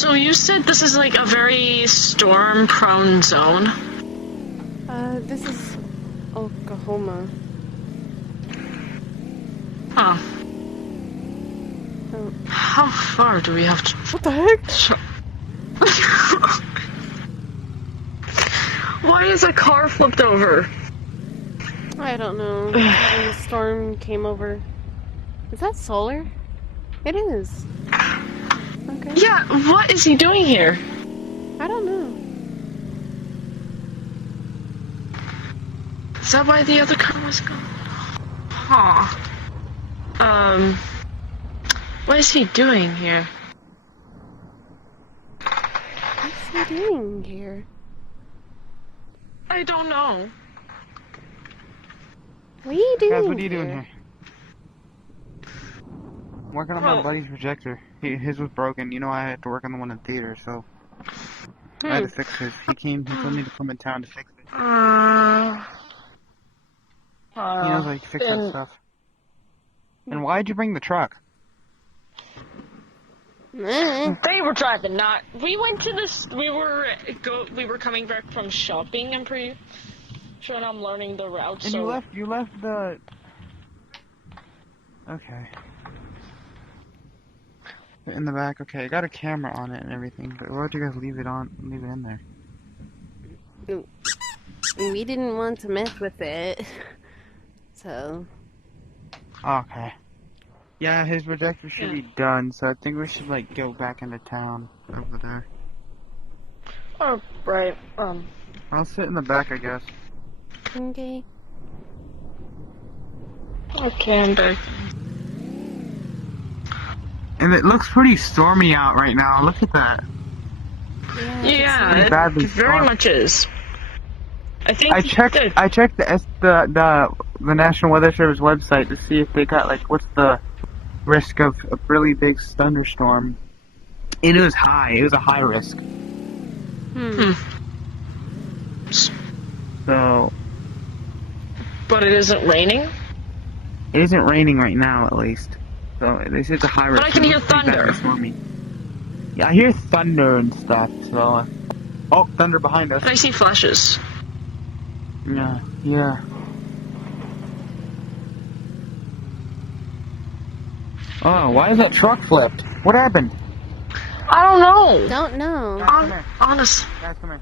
So you said this is like a very storm-prone zone? This is Oklahoma. Huh. Oh. How far do we have to... What the heck? Why is a car flipped over? I don't know. The storm came over. Is that solar? It is. Okay. Yeah, what is he doing here? I don't know. Is that why the other car was gone? Huh. What is he doing here? What's he doing here? I don't know. What are you doing Guys, what are you doing here? I'm working on my Well- buddy's projector. His was broken. You know I had to work on the one in the theater, so I had to fix his. He told me to come in town to fix it. He knows like fix that stuff. And why'd you bring the truck? They were driving, not. We went to this. We were coming back from shopping. I'm pretty sure, and I'm learning the route. And so you left the. Okay. In the back, okay. I got a camera on it and everything, but why'd you guys leave it in there? We didn't want to mess with it. So. Okay. Yeah, his projector should be done, so I think we should like go back into town over there. Oh, right. I'll sit in the back, I guess. Okay. Okay, I'm back. And it looks pretty stormy out right now. Look at that. Yeah, Pretty badly it very stormy. much is. I think I checked the National Weather Service website to see if they got like what's the risk of a really big thunderstorm. And it was high. It was a high risk. So But it isn't raining. it isn't raining right now, at least. So they say it's a high risk. But I can hear It's pretty thunder. badly stormy. Yeah, I hear thunder and stuff. So oh, thunder behind us. I see flashes. Yeah. Oh, why is that truck flipped? What happened? I don't know. Don't know. Guys, come here. Honest. Guys, come here.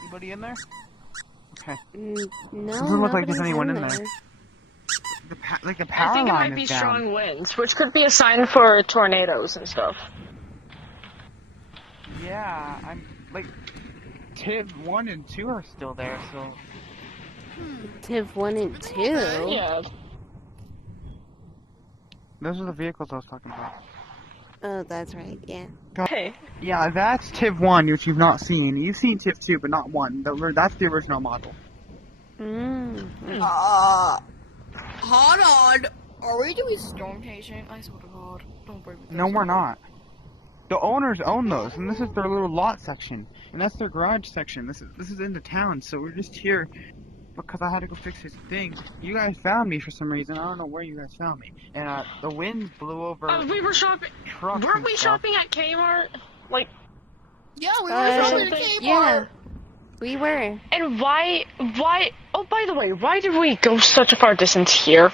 Anybody in there? Okay. No, Doesn't look like there's nobody's anyone in there. there. The I power think it line might be is down. strong winds, which could be a sign for tornadoes and stuff. Yeah, I'm like Tiv 1 and 2 are still there, so Tiv 1 and 2? Yeah. those are the vehicles I was talking about. Oh, that's right, yeah. Hey. Yeah, that's Tiv 1, which you've not seen. You've seen Tiv 2, but not 1. That's the original model. Hold on. Are we doing storm chasing? I swear to God. Don't break with No, we're not. The owners own those, and this is their little lot section, and that's their garage section. This is in the town, so we're just here because I had to go fix his thing. You guys found me for some reason. I don't know where you guys found me. And the wind blew over. We were shopping. Trucks Weren't and we stuff. shopping at Kmart? Like, Yeah, we were shopping at something- Kmart. Yeah, we were. and why? Oh, by the way, why did we go such a far distance here?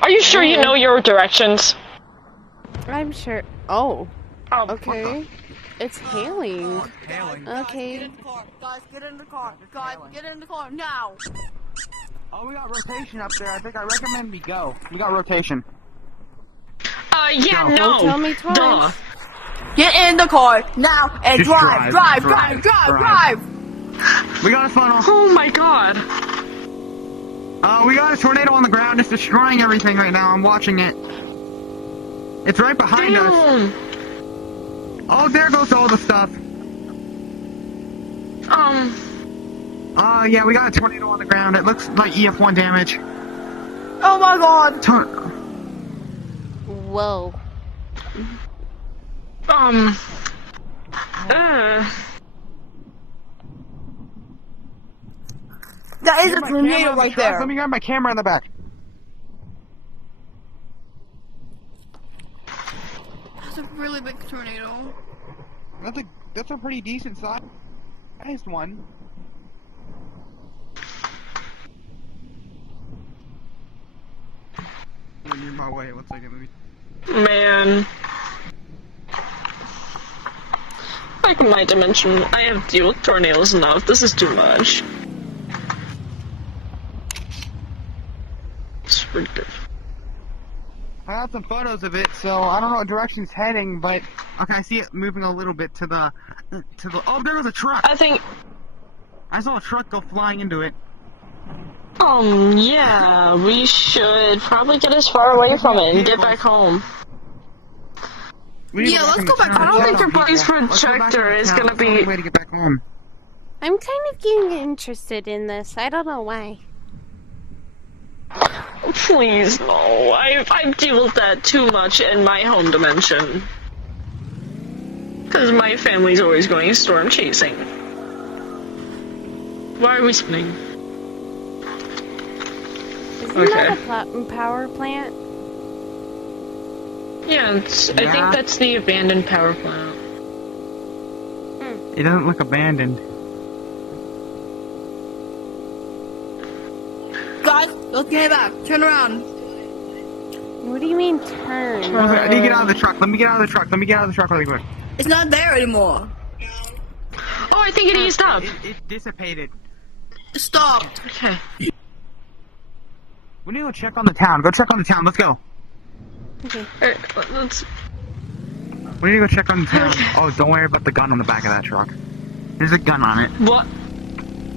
Are you sure you know your directions? I'm sure. Oh, Oh, okay. It's hailing. Hailing. Okay. Get in the car. Guys, get in the car. Guys, get in the car now. Oh, we got rotation up there. I think I recommend we go. We got rotation. yeah, No. no. Don't tell me twice. Duh. Get in the car now and Just drive. drive. We got a funnel. Oh my god. We got a tornado on the ground. It's destroying everything right now. I'm watching it. It's right behind us. Damn. Oh, there goes all the stuff. Yeah, we got a tornado on the ground. It looks like EF1 damage. Oh my God. Whoa. That is Get a my camera tornado on the right truck. there. Let me grab my camera in the back. That's a really big tornado. That's a pretty decent sized one. When you're my way, 1 second, let me. Man. Like my dimension, I have to deal with tornadoes enough. This is too much. It's ridiculous. I got some photos of it, so I don't know what direction it's heading, but okay, I see it moving a little bit to the. Oh, there was a truck. I think. I saw a truck go flying into it. Yeah, we should probably get as far away from it and get back home. We need Yeah, to let's in go the back town I home. don't and think check your on police people. Let's go back projector in the is town. gonna That's the only be. way to get back home. I'm kind of getting interested in this. I don't know why. Please, no. I've dealt with that too much in my home dimension. Because my family's always going storm chasing. Why are we spinning? Isn't that a power plant? Yeah, I think Yeah. that's the abandoned power plant. It doesn't look abandoned. Guys, let's get back. Turn around. What do you mean turn? I need to get out of the truck. Let me get out of the truck. Let me get out of the truck really quick. It's not there anymore. Oh, I think it eased up. It dissipated. Stop. Okay. We need to go check on the town. Go check on the town. Let's go. Okay. Alright, let's. We need to go check on the town. Oh, don't worry about the gun on the back of that truck. There's a gun on it. What?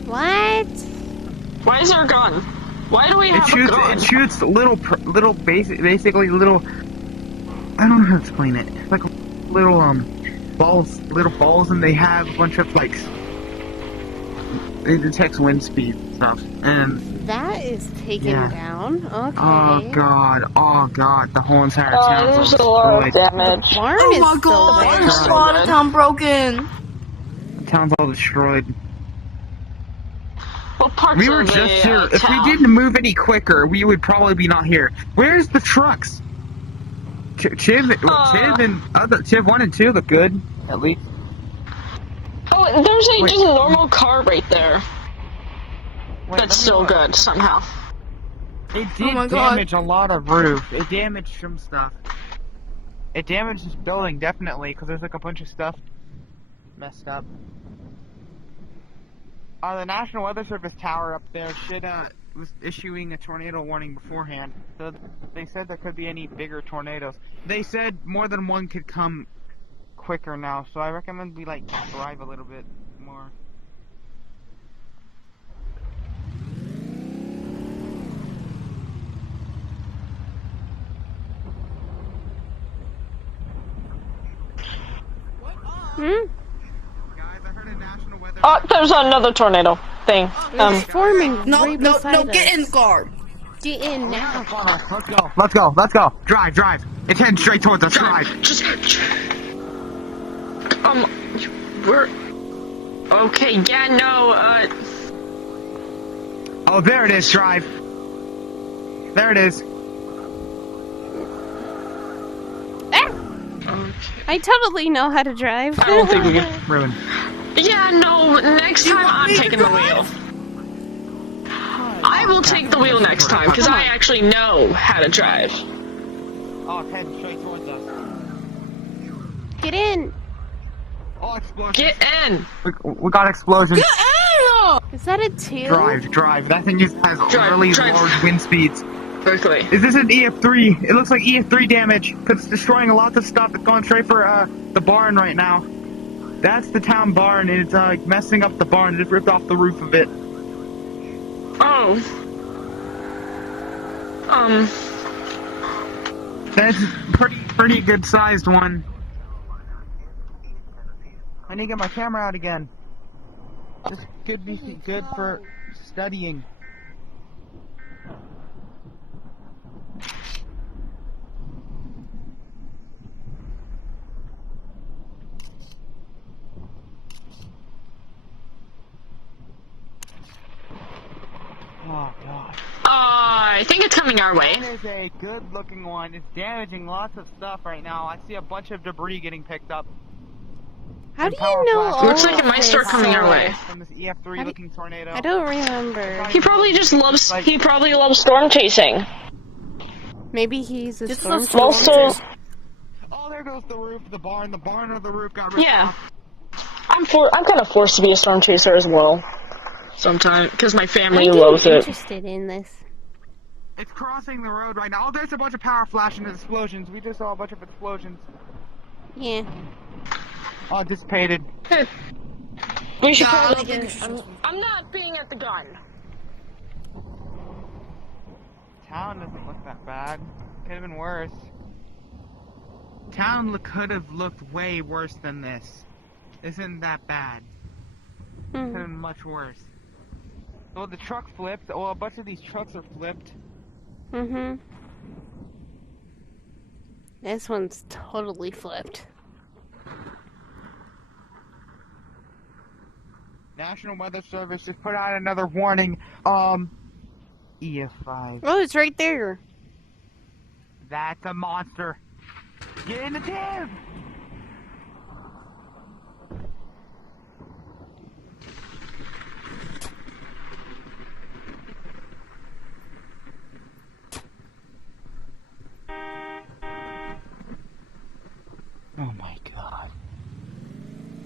What? Why is there a gun? Why do we have a gun? It shoots basically little. I don't know how to explain it. It's like little little balls, and they have a bunch of like. It detects wind speed stuff, and That is taken Yeah. down. Okay. oh god, the whole entire town is there's a lot of destroyed. damage. Barn Oh is my still god, there. there's a lot of town broken. The town's all destroyed. What parts We were of the just here. If we town? didn't move any quicker, we would probably be not here. Where's the trucks? Chiv and 1 and 2 look good, at least. Oh, there's Wait. just a normal car right there. Wait, That's still good somehow. It Oh did my God. damage a lot of roof. It damaged some stuff. It damaged this building, definitely, because there's like a bunch of stuff messed up. The National Weather Service tower up there was issuing a tornado warning beforehand. So they said there could be any bigger tornadoes. They said more than one could come quicker now, so I recommend we like drive a little bit more. Hmm? Guys, I heard a National Weather Oh, there's another tornado thing. It's forming No, right no, beside no, us. get in the car. Get in now. Let's go. Drive. It's heading straight towards us. Drive. Just. We're. Okay, yeah, no, Oh, there it is. Drive. There it is. I totally know how to drive. I don't think we can. Ruined. Yeah, no, next time I'm me to taking the drive? wheel. I will take the wheel next time, because I actually know how to drive. Oh, it's heading straight towards us. Get in. Oh, explosion. Get in! We got explosions. Is that a 2? Drive. That thing just has Drive, really drive. large wind speeds. Berkeley. Is this an EF3? It looks like EF3 damage, because it's destroying a lot of stuff. It's going straight for the barn right now. That's the town barn, and it's messing up the barn. It just ripped off the roof of it. Oh. That's pretty good sized one. I need to get my camera out again. This could be good for studying. I think it's coming our way. That is a good-looking one. It's damaging lots of stuff right now. I see a bunch of debris getting picked up. How do power you know flashes. all Looks like it of might this, start coming our way. From this EF3 looking tornado. I don't remember. He probably just loves. He probably loves storm chasing. Maybe he's a Just storm those chaser. Also, Oh, there goes the roof, the barn. The barn or the roof got ripped yeah, off. I'm kind of forced to be a storm chaser as well. Sometimes, because my family I'm loves getting it. interested in this. It's crossing the road right now. Oh, there's a bunch of power flashing and explosions. We just saw a bunch of explosions. Yeah. Oh, it dissipated. We should Yeah, I probably don't think get. we should trust me. I'm not being at the gun. Town doesn't look that bad. Could have been worse. Town could have looked way worse than this. Isn't that bad? Could have been much worse. Well, the truck flipped. Well, a bunch of these trucks are flipped. Mm-hmm. This one's totally flipped. National Weather Service just put out another warning. EF5. Oh, it's right there. That's a monster. Get in the tube! Oh my god.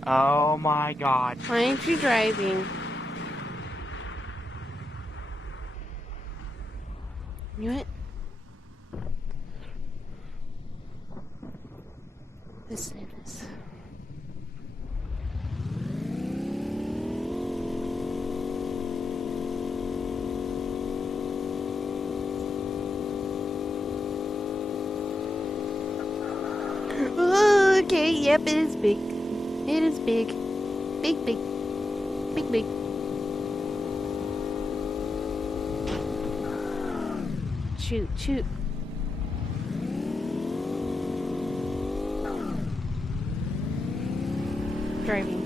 Oh my god. Why aren't you driving? You know what? This is. Oh, okay, yep, it is big. It is big. Big, big. Big, big. Shoot, shoot. Driving.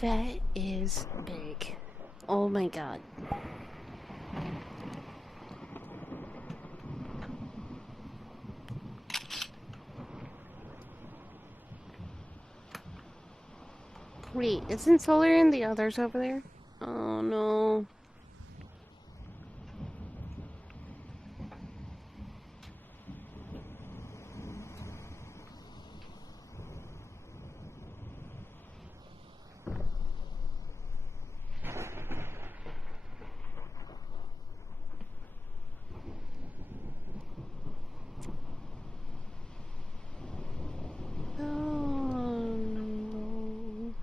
That is big. Oh my god. Wait, isn't Solar in the others over there? Oh no. Oh no.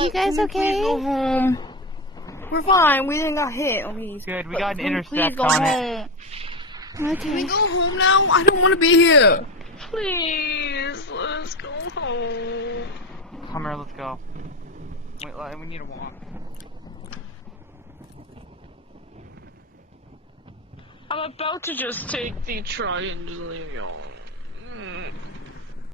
You guys can we please go okay? home? We're fine. We didn't got hit. Okay. Good, we But got an can we please intercept go on it. home? Can we Okay. go home now? I don't want to be here. Please, let's go home. Come here, let's go. Wait, we need to walk. I'm about to just take the truck and just leave y'all.